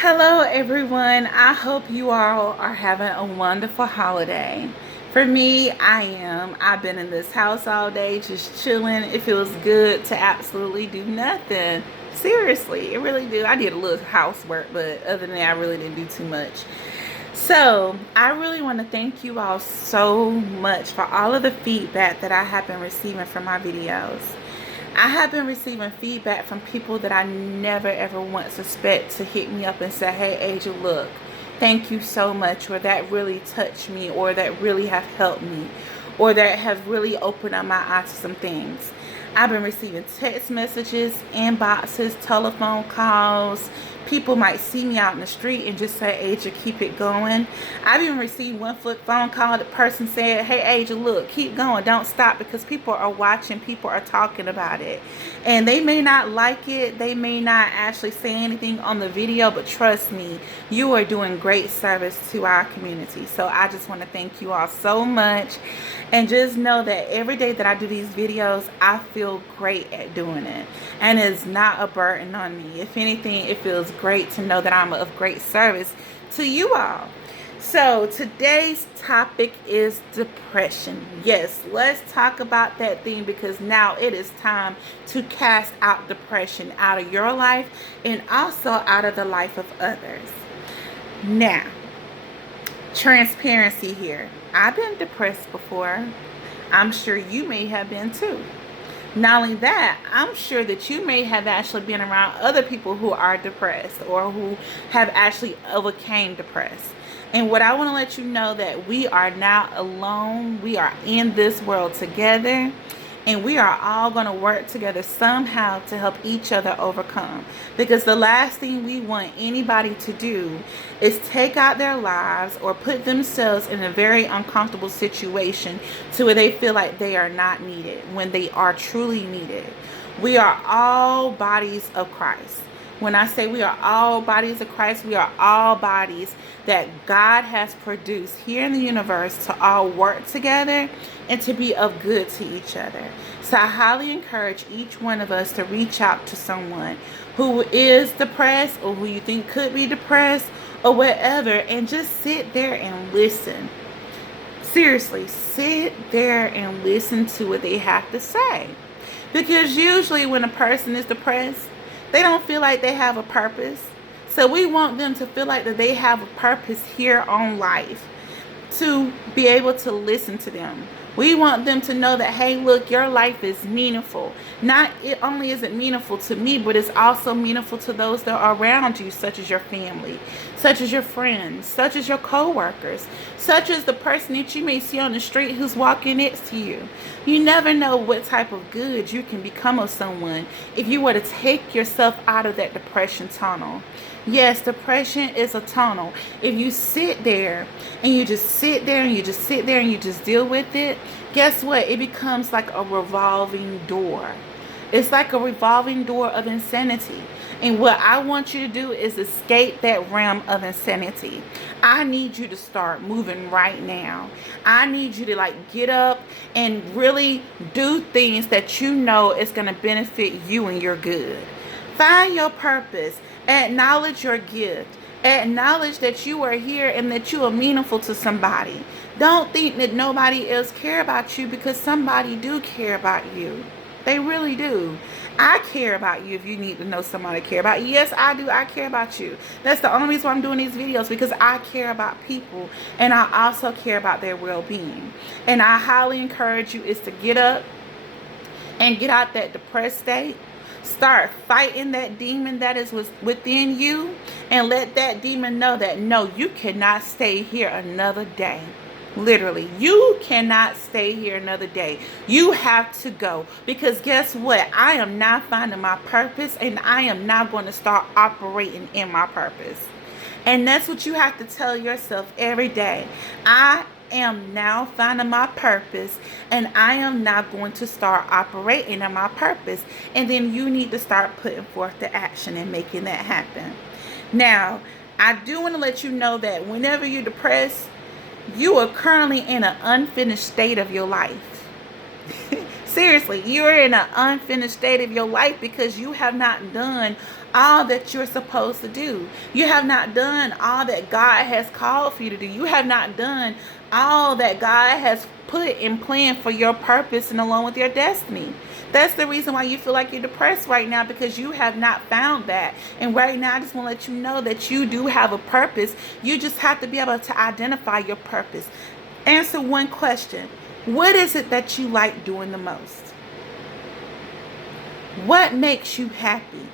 Hello, everyone. I hope you all are having a wonderful holiday. For me, I am. I've been in this house all day just chilling. It feels good to absolutely do nothing. Seriously, it really do. I did a little housework, but other than that, I really didn't do too much. So, I really want to thank you all so much for all of the feedback that I have been receiving from my videos. I have been receiving feedback from people that I never ever once suspect to hit me up and say, hey, Angel, look, thank you so much, or that really touched me, or that really have helped me, or that have really opened up my eyes to some things. I've been receiving text messages, inboxes, telephone calls. People might see me out in the street and just say, Aja, keep it going. I've even received one phone call. The person said, hey, Aja, look, keep going. Don't stop, because people are watching. People are talking about it. And they may not like it. They may not actually say anything on the video, but trust me, you are doing great service to our community. So I just want to thank you all so much. And just know that every day that I do these videos, I feel great at doing it. And it's not a burden on me. If anything, it feels great to know that I'm of great service to you all. So today's topic is depression. Yes, let's talk about that thing, because now it is time to cast out depression out of your life and also out of the life of others. Now, transparency here. I've been depressed before. I'm sure you may have been too. Not only that, I'm sure that you may have actually been around other people who are depressed or who have actually overcame depressed. And what I want to let you know, that we are not alone. We are in this world together. And we are all going to work together somehow to help each other overcome. Because the last thing we want anybody to do is take out their lives or put themselves in a very uncomfortable situation to where they feel like they are not needed when they are truly needed. We are all bodies of Christ. When I say we are all bodies of Christ, we are all bodies that God has produced here in the universe to all work together and to be of good to each other. So I highly encourage each one of us to reach out to someone who is depressed or who you think could be depressed or whatever, and just sit there and listen. Seriously, sit there and listen to what they have to say. Because usually when a person is depressed, they don't feel like they have a purpose. So we want them to feel like that they have a purpose here on life, to be able to listen to them. We want them to know that, hey, look, your life is meaningful. Not only is it meaningful to me, but it's also meaningful to those that are around you, such as your family, such as your friends, such as your co-workers, such as the person that you may see on the street who's walking next to you. You never know what type of good you can become of someone if you were to take yourself out of that depression tunnel. Yes, depression is a tunnel. If you sit there and you just sit there and you just sit there and you just deal with it, guess what? It becomes like a revolving door. It's like a revolving door of insanity. And what I want you to do is escape that realm of insanity. I need you to start moving right now. I need you to get up and really do things that you know is going to benefit you and your good. Find your purpose. Acknowledge your gift. Acknowledge that you are here and that you are meaningful to somebody. Don't think that nobody else care about you, because somebody do care about you. They really do. I care about you if you need to know somebody care about you. Yes, I do. I care about you. That's the only reason why I'm doing these videos, because I care about people and I also care about their well-being. And I highly encourage you is to get up and get out that depressed state. Start fighting that demon that is within you, and let that demon know that no, you cannot stay here another day. Literally, you cannot stay here another day. You have to go, because guess what? I am not finding my purpose, and I am not going to start operating in my purpose. And that's what you have to tell yourself every day. I am now finding my purpose, and I am now going to start operating in my purpose. And then you need to start putting forth the action and making that happen. Now, I do want to let you know that whenever you're depressed, you are currently in an unfinished state of your life. Seriously, you're in an unfinished state of your life because you have not done all that you're supposed to do. You have not done all that God has called for you to do. You have not done all that God has put in plan for your purpose and along with your destiny. That's the reason why you feel like you're depressed right now, because you have not found that. And right now, I just want to let you know that you do have a purpose. You just have to be able to identify your purpose. Answer one question. What is it that you like doing the most? What makes you happy?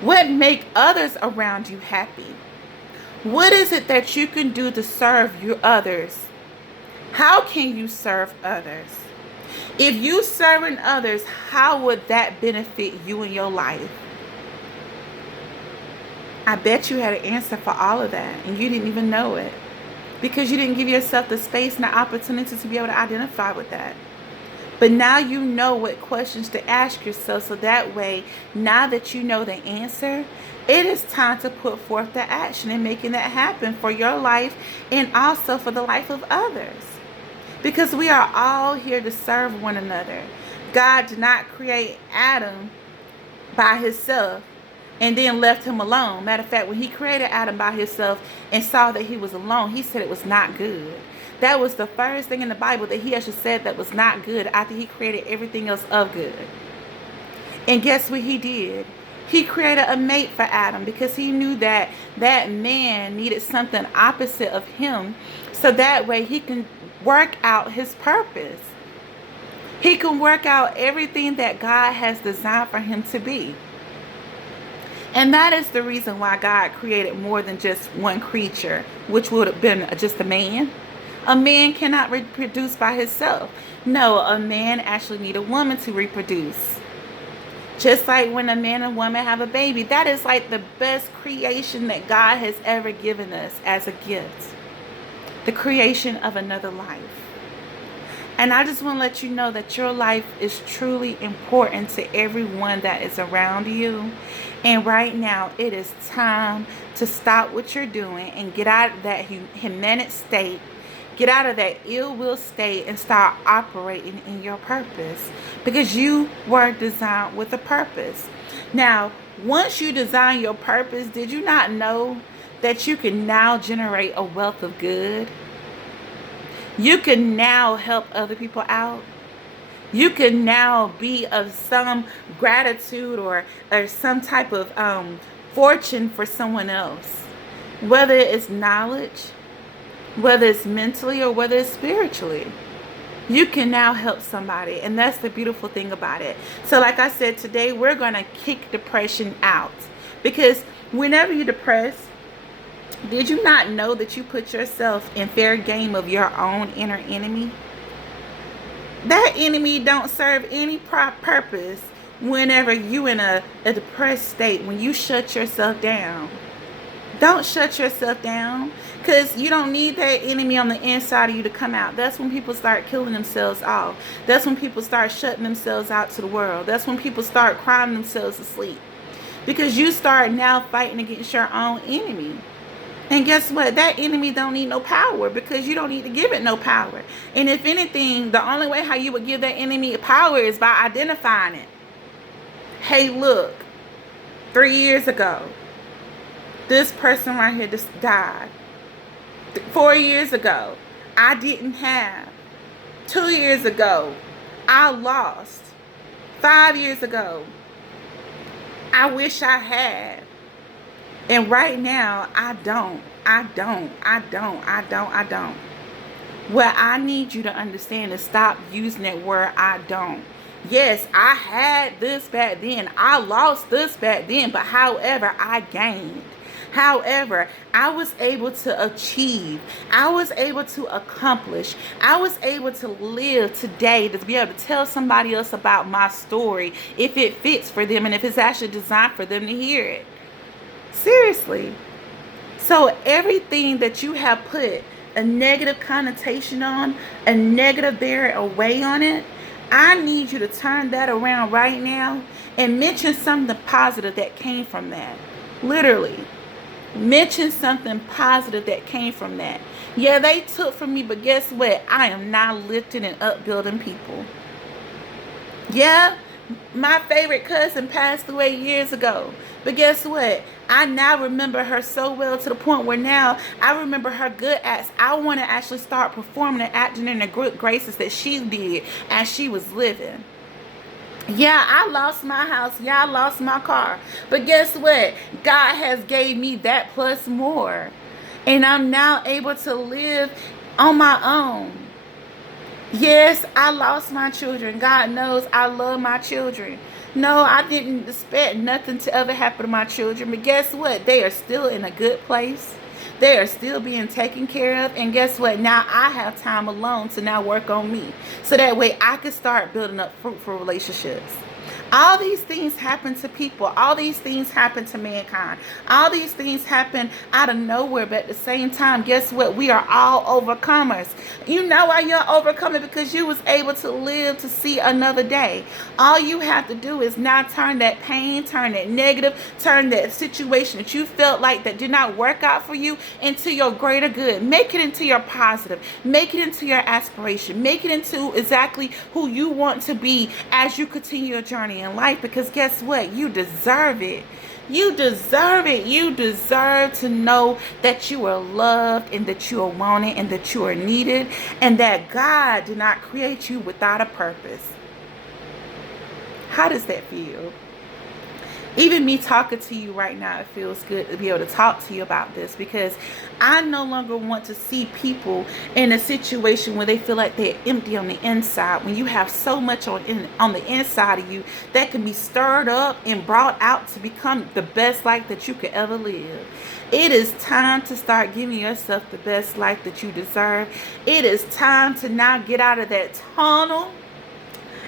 What makes others around you happy? What is it that you can do to serve your others? How can you serve others? If you serving others, how would that benefit you in your life? I bet you had an answer for all of that and you didn't even know it, because you didn't give yourself the space and the opportunity to be able to identify with that. But now you know what questions to ask yourself, so that way, now that you know the answer, it is time to put forth the action in making that happen for your life and also for the life of others. Because we are all here to serve one another. God did not create Adam by himself and then left him alone. Matter of fact, when he created Adam by himself and saw that he was alone, he said it was not good. That was the first thing in the Bible that he actually said that was not good after he created everything else of good. And guess what he did? He created a mate for Adam because he knew that that man needed something opposite of him, so that way he can work out his purpose. He can work out everything that God has designed for him to be. And that is the reason why God created more than just one creature, which would have been just a man. A man cannot reproduce by himself. No, a man actually needs a woman to reproduce. Just like when a man and woman have a baby, that is like the best creation that God has ever given us as a gift. The creation of another life. And I just want to let you know that your life is truly important to everyone that is around you. And right now, it is time to stop what you're doing and get out of that humanic state. Get out of that ill will state and start operating in your purpose. Because you were designed with a purpose. Now, once you design your purpose, did you not know that you can now generate a wealth of good? You can now help other people out. You can now be of some gratitude or some type of fortune for someone else. Whether it's knowledge, whether it's mentally, or whether it's spiritually. You can now help somebody. And that's the beautiful thing about it. So like I said, today we're going to kick depression out. Because whenever you're depressed, did you not know that you put yourself in fair game of your own inner enemy? That enemy don't serve any purpose whenever you in a depressed state, when you shut yourself down. Don't shut yourself down, because you don't need that enemy on the inside of you to come out. That's when people start killing themselves off. That's when people start shutting themselves out to the world. That's when people start crying themselves to sleep. Because you start now fighting against your own enemy. And guess what? That enemy don't need no power, because you don't need to give it no power. And if anything, the only way how you would give that enemy power is by identifying it. Hey, look, 3 years ago, this person right here just died. 4 years ago, I didn't have. 2 years ago, I lost. 5 years ago, I wish I had. And right now, I don't. What I need you to understand is stop using that word, I don't. Yes, I had this back then. I lost this back then. But however, I gained. However, I was able to achieve. I was able to accomplish. I was able to live today to be able to tell somebody else about my story if it fits for them and if it's actually designed for them to hear it. Seriously. So everything that you have put a negative connotation on, a negative bearing away on it, I need you to turn that around right now and mention something positive that came from that. Literally. Mention something positive that came from that. Yeah, they took from me, but guess what? I am now lifting and upbuilding people. Yeah, my favorite cousin passed away years ago. But guess what? I now remember her so well to the point where now I remember her good acts. I want to actually start performing and acting in the good graces that she did as she was living. Yeah, I lost my house. Yeah, I lost my car. But guess what? God has gave me that plus more. And I'm now able to live on my own. Yes, I lost my children. God knows I love my children. No, I didn't expect nothing to ever happen to my children. But guess what? They are still in a good place. They are still being taken care of. And guess what? Now I have time alone to now work on me. So that way I can start building up fruitful relationships. All these things happen to people. All these things happen to mankind. All these things happen out of nowhere. But at the same time, guess what? We are all overcomers. You know why you're overcoming? Because you was able to live to see another day. All you have to do is now turn that pain, turn that negative, turn that situation that you felt like that did not work out for you into your greater good. Make it into your positive. Make it into your aspiration. Make it into exactly who you want to be as you continue your journey in life. Because guess what? You deserve it. You deserve it. You deserve to know that you are loved and that you are wanted and that you are needed and that God did not create you without a purpose. How does that feel? Even me talking to you right now, it feels good to be able to talk to you about this, because I no longer want to see people in a situation where they feel like they're empty on the inside, when you have so much on the inside of you that can be stirred up and brought out to become the best life that you could ever live. It is time to start giving yourself the best life that you deserve. It is time to now get out of that tunnel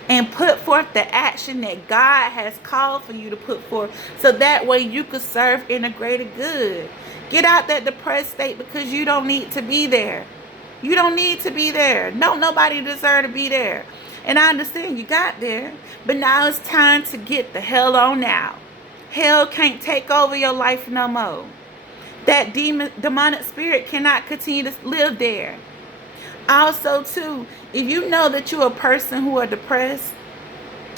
and put forth the action that God has called for you to put forth, so that way you could serve in a greater good. Get out that depressed state, because you don't need to be there. You don't need to be there. No, nobody deserves to be there. And I understand you got there, but now it's time to get the hell on out. Hell can't take over your life no more. That demonic spirit cannot continue to live there. Also, too, if you know that you're a person who are depressed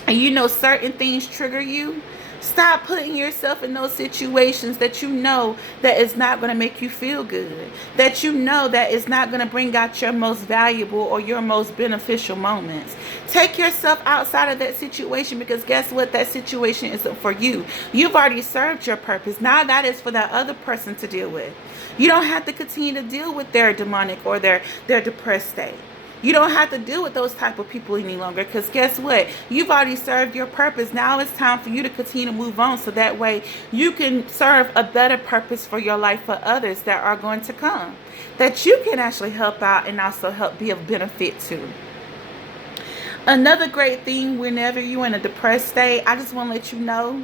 and you know certain things trigger you, stop putting yourself in those situations that you know that is not going to make you feel good, that you know that is not going to bring out your most valuable or your most beneficial moments. Take yourself outside of that situation, because guess what? That situation isn't for you. You've already served your purpose. Now that is for that other person to deal with. You don't have to continue to deal with their demonic or their depressed state. You don't have to deal with those type of people any longer, because guess what? You've already served your purpose. Now it's time for you to continue to move on, so that way you can serve a better purpose for your life for others that are going to come, that you can actually help out and also help be of benefit to. Another great thing, whenever you're in a depressed state, I just want to let you know,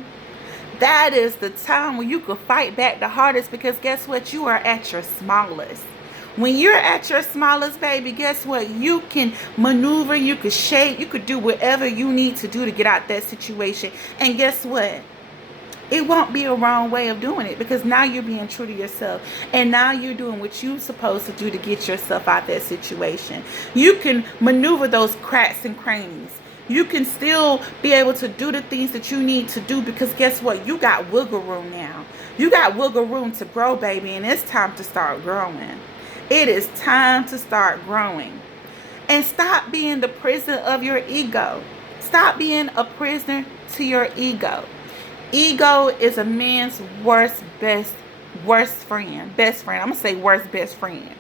that is the time when you can fight back the hardest, because guess what? You are at your smallest. When you're at your smallest, baby, guess what? You can maneuver, you can shape, you could do whatever you need to do to get out that situation. And guess what? It won't be a wrong way of doing it, because now you're being true to yourself. And now you're doing what you're supposed to do to get yourself out that situation. You can maneuver those cracks and crannies. You can still be able to do the things that you need to do, because guess what? You got wiggle room now. You got wiggle room to grow, baby, and it's time to start growing. It is time to start growing. And stop being the prisoner of your ego. Stop being a prisoner to your ego. Ego is a man's worst friend. Best friend. I'm going to say worst best friend.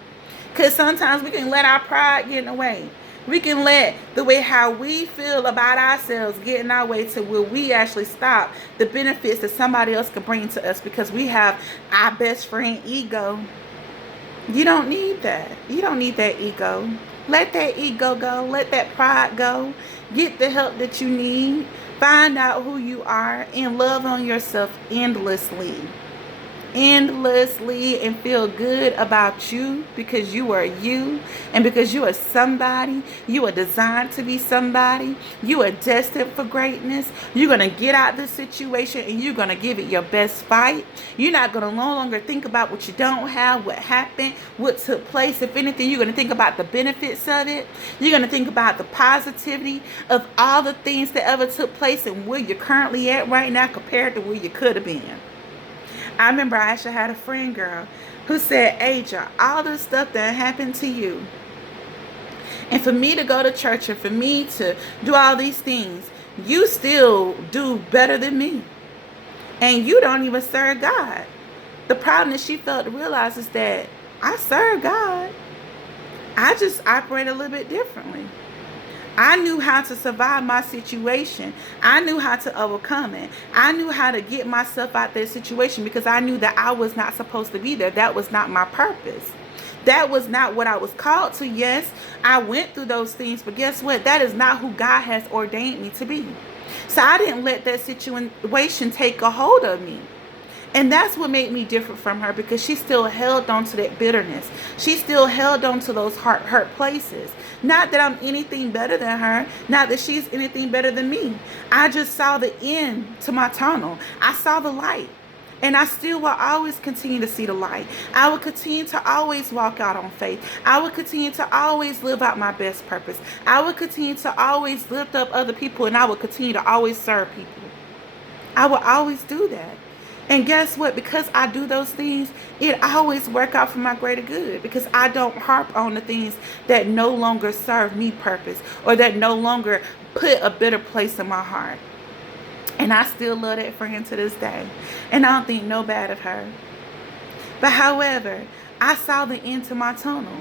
Because sometimes we can let our pride get in the way. We can let the way how we feel about ourselves get in our way to where we actually stop the benefits that somebody else can bring to us, because we have our best friend ego. You don't need that. You don't need that ego. Let that ego go. Let that pride go. Get the help that you need. Find out who you are and love on yourself endlessly. endlessly and feel good about you because you are you, and because you are somebody. You are designed to be somebody. You are destined for greatness. You're going to get out this situation and you're going to give it your best fight. You're not going to no longer think about what you don't have, what happened, what took place. If anything, you're going to think about the benefits of it. You're going to think about the positivity of all the things that ever took place and where you're currently at right now compared to where you could have been. I remember I actually had a friend girl who said, Aja, all the stuff that happened to you, and for me to go to church and for me to do all these things, you still do better than me. And you don't even serve God. The problem that she failed to realize is that I serve God. I just operate a little bit differently. I knew how to survive my situation. I knew how to overcome it. I knew how to get myself out of that situation because I knew that I was not supposed to be there. That was not my purpose. That was not what I was called to. Yes, I went through those things, but guess what? That is not who God has ordained me to be. So I didn't let that situation take a hold of me. And that's what made me different from her, because she still held on to that bitterness. She still held on to those hurt places. Not that I'm anything better than her. Not that she's anything better than me. I just saw the end to my tunnel. I saw the light. And I still will always continue to see the light. I will continue to always walk out on faith. I will continue to always live out my best purpose. I will continue to always lift up other people. And I will continue to always serve people. I will always do that. And guess what? Because I do those things, it always works out for my greater good. Because I don't harp on the things that no longer serve me purpose, or that no longer put a bitter place in my heart. And I still love that friend to this day. And I don't think no bad of her. But however, I saw the end to my tunnel.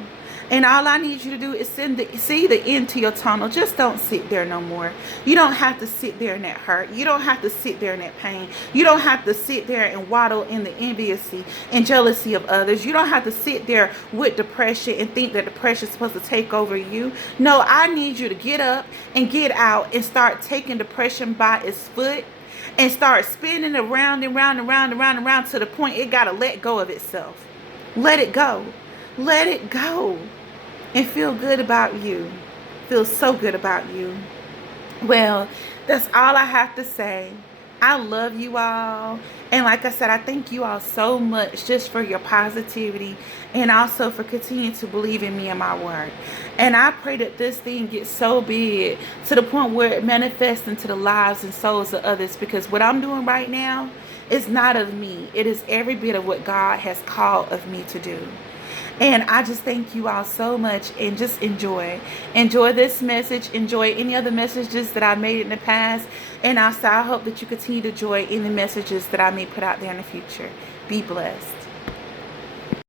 And all I need you to do is see the end to your tunnel. Just don't sit there no more. You don't have to sit there in that hurt. You don't have to sit there in that pain. You don't have to sit there and waddle in the enviously and jealousy of others. You don't have to sit there with depression and think that depression is supposed to take over you. No, I need you to get up and get out and start taking depression by its foot and start spinning around and round and round and round and round to the point it got to let go of itself. Let it go. Let it go. And feel good about you. Feel so good about you. Well, that's all I have to say. I love you all. And like I said, I thank you all so much just for your positivity and also for continuing to believe in me and my word. And I pray that this thing gets so big to the point where it manifests into the lives and souls of others, because what I'm doing right now is not of me. It is every bit of what God has called of me to do. And I just thank you all so much, and just enjoy this message. Enjoy any other messages that I made in the past. And also I hope that you continue to enjoy any messages that I may put out there in the future. Be blessed.